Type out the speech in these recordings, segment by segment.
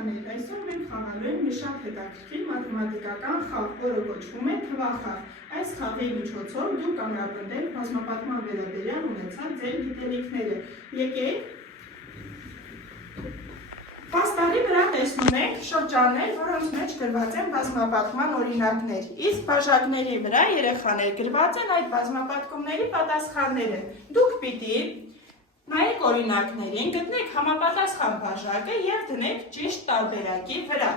երեխաներ, այսօր մենք խաղալու ենք մի շատ հետաքրքիր մաթեմատիկական խաղ, որը կոչվում է թվախաղ։ Այս խաղի միջոցով դուք կանրապնդեք բազմապատման վերաբերյալ ունեցած ձեր գիտելիքները։ Եկեք պաստառի վրա տեսնում եք շրջաններ, որոնց մեջ գրված են բազմապատման օրինակներ։ Իսկ բաժակների վրա երեխաներ գրված են այդ բազմապատկումների պատասխանները։ Դուք պիտի նայեք օրինակներին, գտնեք համապատասխան բաժակը և դնեք ճիշտ տարբերակի վրա։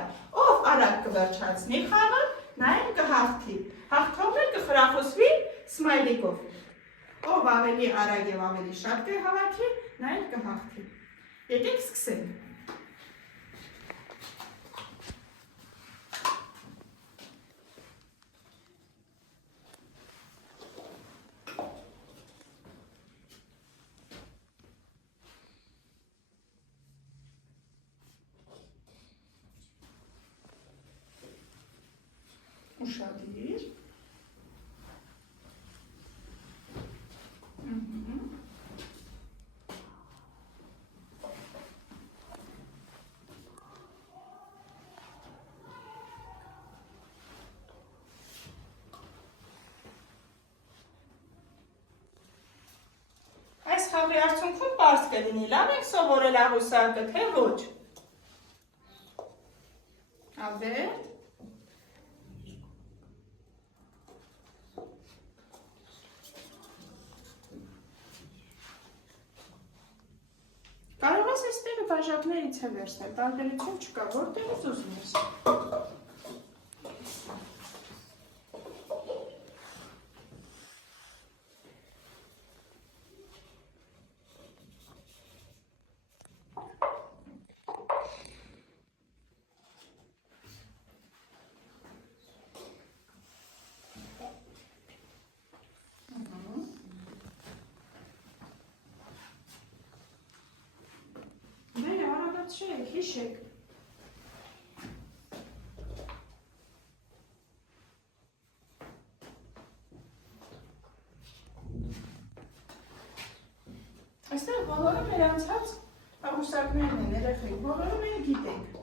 Ով արագ կվերջացնի խաղը, նայեք կհաղթի։ Հաղթողը կխրախուսվի սմայլիկով։ Ով ավելի արագ և ավելի շատ կհավաքի, նայեք կհաղթի։ Եկեք սկսենք։ Ուշադիր։ Այս խաղի արդյունքում պարզ կլինի, լավ ենք սովորել աղյուսակը, թե ոչ։ Ալբերտ։ Կարող ես այս տեղը բաժակներից է վերցնել, տարբերություն չկա, որտեղից ուզում ես։ Շեք, հիշեք։ Այստեղ բոլորը մեր անցած աղյուսակներն են, երեխեք, բոլորը մենք գիտենք։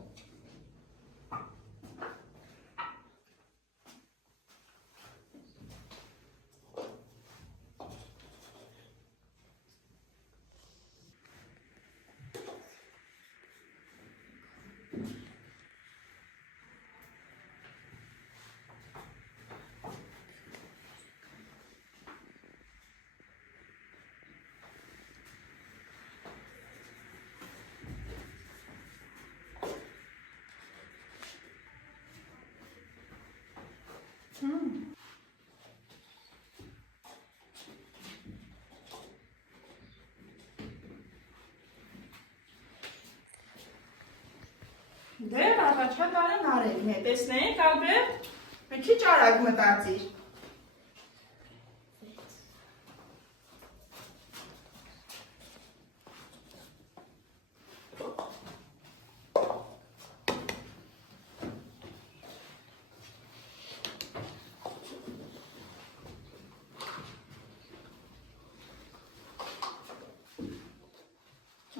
Դեր առաջատարն արել է, տեսնեք, Ալբերտ, մի քիչ արագ մտածիր։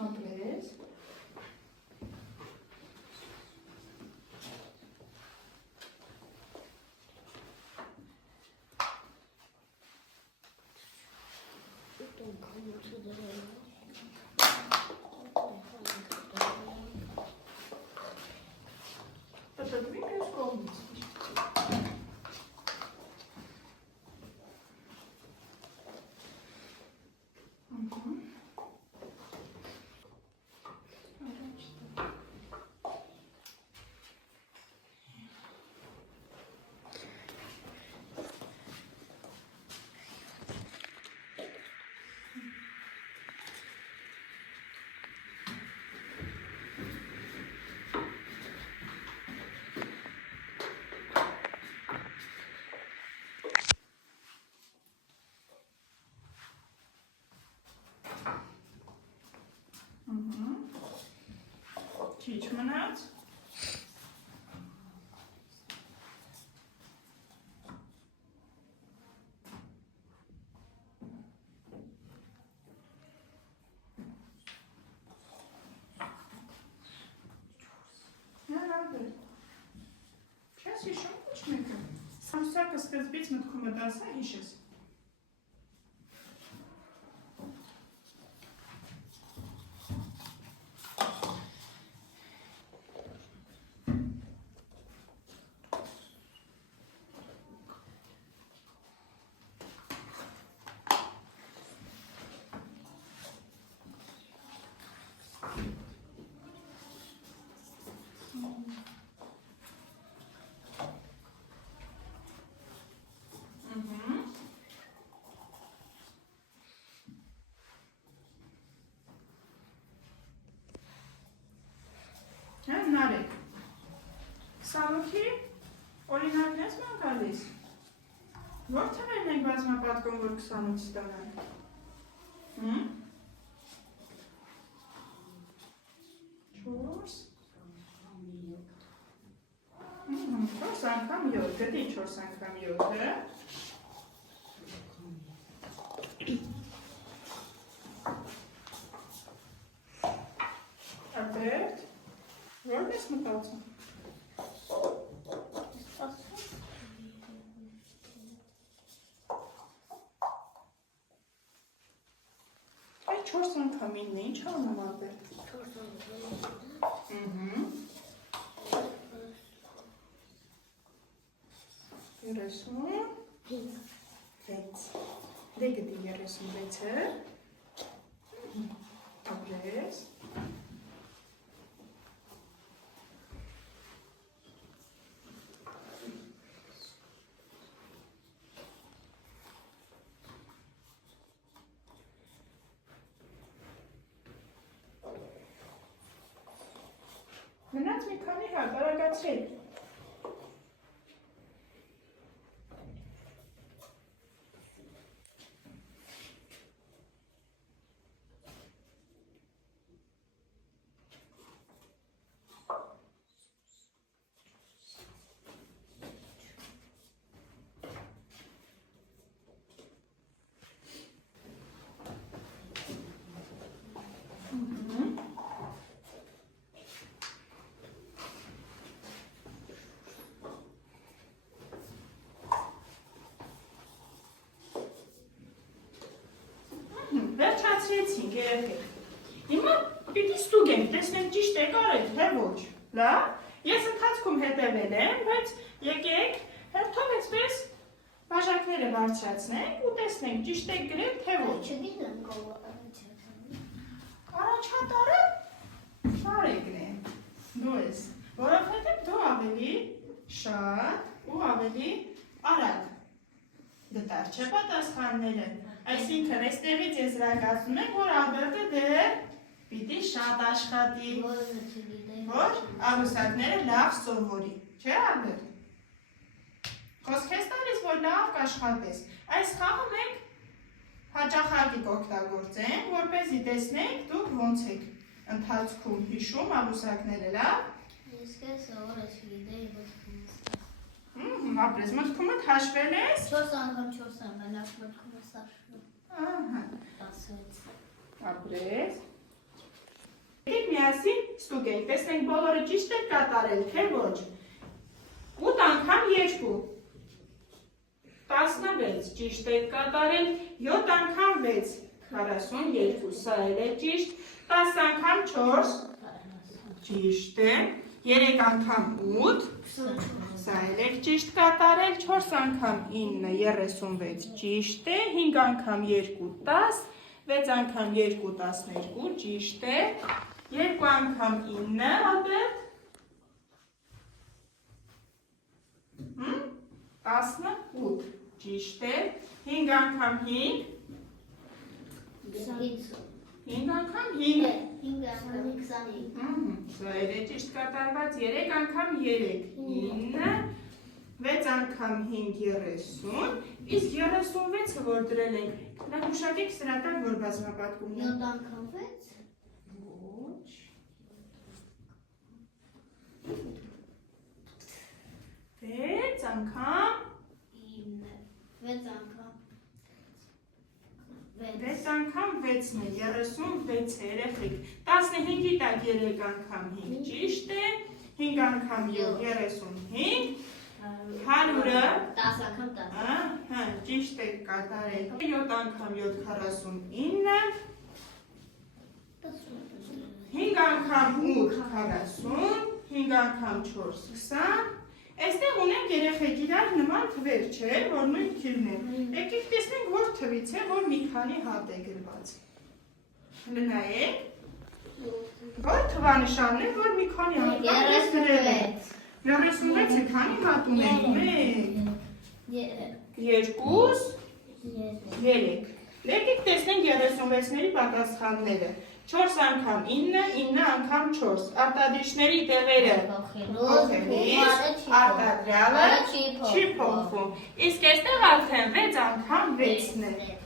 Ալբերտ։ Պատրվի կես կողմից։ Քիչ մնաց։ ես հիշում ոչ մեկը։ Սամսակը սկզբից մտքումը դասա հիշես։ Նարեկ, սալուքի օրինակն ես ման գալիս, որ թվերն ենք բազմապատկում, որ 28 ստանանք, 4 անգամ 7, գտի 4 անգամ 7-ը, Աբերտ, որն ես մտածում? Այդ 4 անգամ 9-ը, ինչ անում Աբերտ? 4 անգամ 36 դե գտի 36-ը ապրես մնաց մի քանի հատ արագացրել վերջացրեցինք երեքեք, հիմա պիտի ստուգենք, տեսնենք ճիշտ եք արել, թե ոչ, լավ, ես ընթացքում հետևել եմ, բայց եկեք հերթով այսպես բաժակները բարձրացնենք ու տեսնենք ճիշտ եք գրել, թե ոչ։ Առաջատարը Նարեկն է, դու ես, որովհետև դու ավելի շատ ու ավելի արագ գտար, չէ՞ պատասխանները։ Այսինքն, այստեղից ես զրակացնում եմ, որ Ալբերտը դեռ պիտի շատ աշխատի, որ աղյուսակները լավ սովորի, չէ՞ Ալբերտ։ Խոսք ես տալիս, որ լավ կաշխատես։ Այս խաղը մենք հաճախակի կօգտագործենք, որպեսզի տեսնենք դուք ոնց եք ընթացքում հիշում աղյուսակները, լավ։ Ես սովորել չգիտեի, որ ապրես, մտքումդ հաշվել ես։ 4 անգամ 4 եմ, մենակ մտքումս հաշվում։ Ահա։ 16։ Ապրես։ Եկեք միասին ստուգենք, տեսնենք բոլորը ճիշտ եք կատարել, թե ոչ։ 8 անգամ 2։ 16 ճիշտ եք կատարել, 7 անգամ 6, 42, սա էլ է ճիշտ, 10 անգամ 4, ճիշտ է, 3 անգամ 8, սա էլ եք ճիշտ կատարել, 4 անգամ 9, 36, ճիշտ է, 5 անգամ 2, 10, 6 անգամ 2, 12, ճիշտ է, 2 անգամ 9, Ալբերտ, 18, ճիշտ է, 5 անգամ 5, 5 անգամ 5, 5 անգամ 25, սա էլ է ճիշտ կատարված, 3 անգամ 3, 9, 6 անգամ 5, 30, իսկ 36-ը որ դրել ենք, նա հուշակեք սրա տակ, որ բազմապատկումն է։ 7 անգամ 6, Ոչ, 6 անգամ 9, 6 անգամ 6 անգամ 6-ն է, 36 է, երեխեք, 15-ի տակ 3 անգամ 5, ճիշտ է, 5 անգամ 7, 35, 100-ը 10 անգամ 10 ճիշտ եք կատարել 7 անգամ 7 49 5 անգամ 8 40 5 անգամ 4 20 Այստեղ ունենք երեխեք իրար նման թվեր չէ, որ նույն թիվն են Եկեք տեսնենք որ թվից է, որ մի քանի հատ է գրված Նայեք Որ թվանշանն է, որ մի քանի հատ է գրել է 36-ը քանի հատ ունենք 1 2 3 Եկեք տեսնենք 36-ների պատասխանները 4 անգամ 9, 9 անգամ 4 Արտադրիչների տեղերը Ոխելիս, արտադրյալը չի փոխվում Իսկ այստեղ արդեն 6 անգամ 6-ն է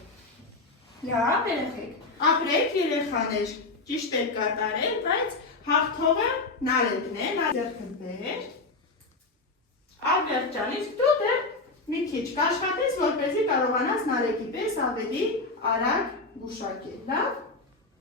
Լավ երեխեք Ապրեք երեխաներ Ճիշտ եք կատարել, բայց հաղթողը Նարեկն է, նա ձեռքը բեր Ալբերտջան, իսկ դու դեռ մի քիչ կաշխատես, որպեսզի կարողանաս Նարեկի պես ավելի արագ գուշակել, լավ